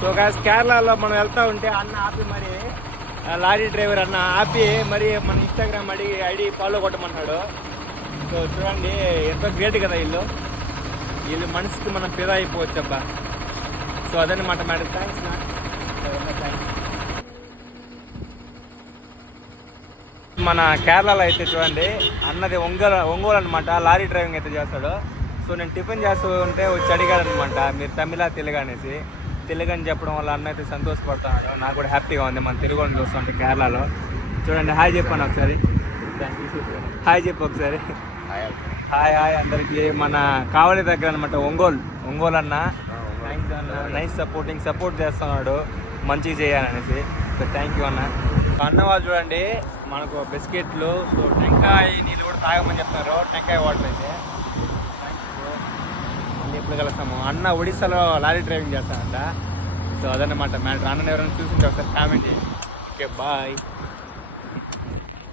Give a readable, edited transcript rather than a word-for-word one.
So guys కేరళలో మనం వెళ్తా ఉంటే అన్న ఆపి మరి లారీ డ్రైవర్ అన్న ఆపి మరి మన ఇన్స్టాగ్రామ్ ఐడి ఫాలో కొట్టమన్నాడు. సో చూడండి ఎంతో గ్రేట్ కదా వీళ్ళు మనసుకి మనం ఫిదా అయిపోవచ్చు అబ్బా. సో అదనమాట మేడం. థ్యాంక్స్ నా థ్యాంక్స్. మన కేరళలో అయితే చూడండి అన్నది ఒంగోలు అనమాట. లారీ డ్రైవింగ్ అయితే చేస్తాడు. సో నేను టిఫిన్ చేస్తూ ఉంటే వచ్చి అడిగాడు అనమాట, మీరు తమిళ తెలుగు అనేసి. తెలుగు అని చెప్పడం వల్ల అన్న అయితే సంతోషపడుతున్నాడు. నాకు కూడా హ్యాపీగా ఉంది మన తెలుగు వాళ్ళని చూస్తుంటే కేరళలో. చూడండి హాయ్ చెప్పాను ఒకసారి. హాయ్ చెప్పు ఒకసారి. హాయ్ హాయ్ అందరికి. మన కావలి దగ్గర అనమాట ఒంగోలు అన్న. థ్యాంక్స్ అన్న, నైస్ సపోర్ట్ చేస్తున్నాడు మంచిగా చేయాలనేసి. సో థ్యాంక్ యూ అన్న. అన్న వాళ్ళు చూడండి మనకు బిస్కెట్లు, సో టెంకాయ నీళ్ళు కూడా తాగమని చెప్తున్నారు. టెంకాయ వాటర్ అయితే ఎప్పుడు కలుస్తాము. అన్న ఒడిస్సాలో లారీ డ్రైవింగ్ చేస్తానంట. సో అదన్నమాట మ్యాటర్. అన్నని ఎవరైనా చూసింటే ఒకసారి కామెంట్ చేయండి. Okay bye.